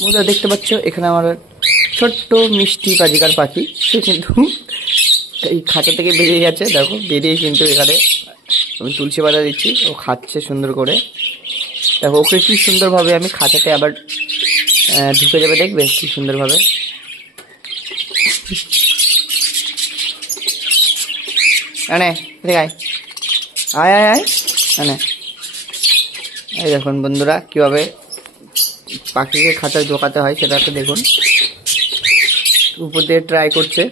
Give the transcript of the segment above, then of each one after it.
বন্ধুরা দেখতে পাচ্ছ এখানে আমার ছোট্ট মিষ্টি বাজিকার পাখি, সে কিন্তু এই খাঁচা থেকে বেরিয়ে গেছে। দেখো বেরিয়ে কিন্তু এখানে আমি তুলসী পাতা দিচ্ছি, ও খাচ্ছে সুন্দর করে। দেখো ওকে কি সুন্দরভাবে আমি খাঁচাতে আবার ঢুকে যাবে, দেখবে কি সুন্দরভাবে। আনে আয় আয় আয় আয় আনে। এই দেখুন বন্ধুরা কিভাবে পাখিকে খাঁচায় ঢোকাতে হয় সেটা তো দেখুন। উপর দিয়ে ট্রাই করছে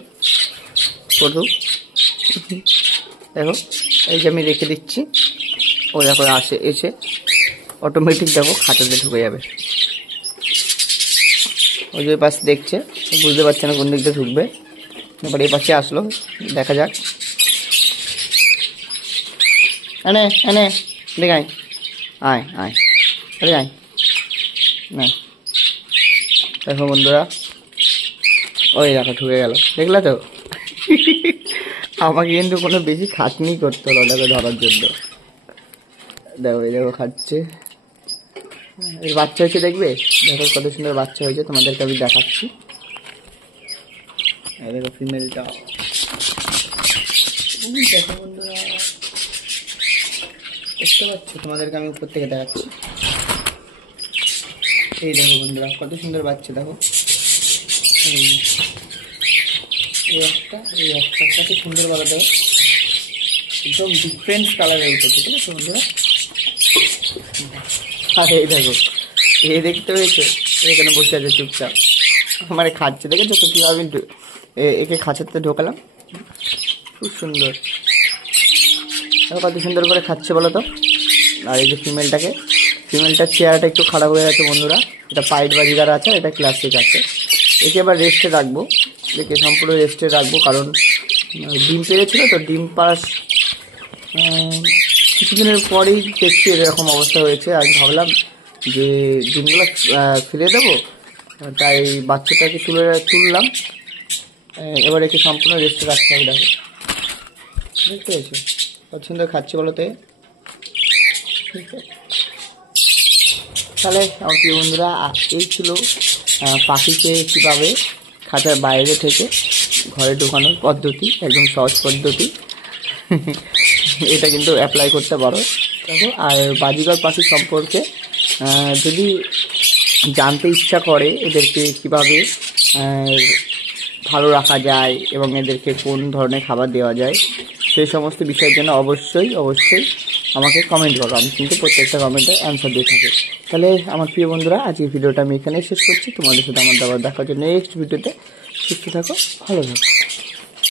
করুক। দেখো এই যে আমি রেখে দিচ্ছি, ও দেখো এসে অটোমেটিক দেখো খাঁচাতে ঢুকে যাবে। ওই যে পাশে দেখছে, বুঝতে পারছে না কোন দিক দিয়ে ঢুকবে, এবার এই পাশে আসলো, দেখা যাক। এনে এনে দেখাই, আয় আয় আরে আয় না। দেখো বন্ধুরা ওই দেখো ঢুকে গেল, দেখলে তো। আমাকে কিন্তু কোনো বেশি খাটনি করতে হলো ওটাকে ধরার জন্য। দেখো এই দেখো খাচ্ছে, এর বাচ্চা হয়েছে দেখবে, দেখো কত সুন্দর বাচ্চা হয়েছে, তোমাদেরকে আমি দেখাচ্ছি। এই দেখো ফিমেলটা, দেখো বন্ধুরা দেখতে পাচ্ছ, তোমাদেরকে আমি উপর থেকে দেখাচ্ছি। এই দেখো বন্ধুরা কত সুন্দর বাচ্চা, দেখো এই একটা কত সুন্দর ভালো, দেখো একদম ডিফারেন্ট কালার হয়েছে, ঠিক আছে বন্ধুরা। আর এই দেখো এই দেখতে পেয়েছো, এখানে বসে আছে চুপচাপ, মানে খাচ্ছে, দেখেছো কীভাবে একে খাঁচাতে ঢোকালাম, খুব সুন্দর। কত সুন্দর করে খাচ্ছে বলো তো। আর এই যে ফিমেলটার চেহারাটা একটু খারাপ হয়ে গেছে বন্ধুরা, এটা পাইট বাজিগার আছে, এটা ক্লাসিক আছে। একে আবার রেস্টে রাখবো, একে সম্পূর্ণ রেস্টে রাখবো, কারণ ডিম পেরেছিল তো, ডিম পাস কিছুদিনের পরেই দেখছি এরকম অবস্থা হয়েছে। আমি ভাবলাম যে ডিমগুলো ফেলে দেবো, তাই বাচ্চাটাকে তুললাম। এবার একে সম্পূর্ণ রেস্টে রাখতে হবে। দেখো দেখতে পেয়েছো কত সুন্দর খাচ্ছে বলো তো। তাহলে আমার প্রিয় বন্ধুরা এই ছিল পাখিকে কীভাবে খাঁচার বাইরে থেকে ঘরে ঢোকানোর পদ্ধতি, একদম সহজ পদ্ধতি। এটা কিন্তু অ্যাপ্লাই করতে পারো। দেখো আর বাজিঘর পাখি সম্পর্কে যদি জানতে ইচ্ছা করে এদেরকে কীভাবে ভালো রাখা যায় এবং এদেরকে কোন ধরনের খাবার দেওয়া যায়, সেই সমস্ত বিষয়ের জন্য অবশ্যই আমাকে কমেন্ট করো, আমি কিন্তু প্রত্যেকটা কমেন্টে অ্যান্সার দিয়ে থাকি। তাহলে আমার প্রিয় বন্ধুরা আজকের ভিডিওটা আমি এখানেই শেষ করছি। তোমাদের সাথে আমার আবার দেখা হচ্ছে নেক্সট ভিডিওতে। সুস্থ থাকো, ভালো থাকো।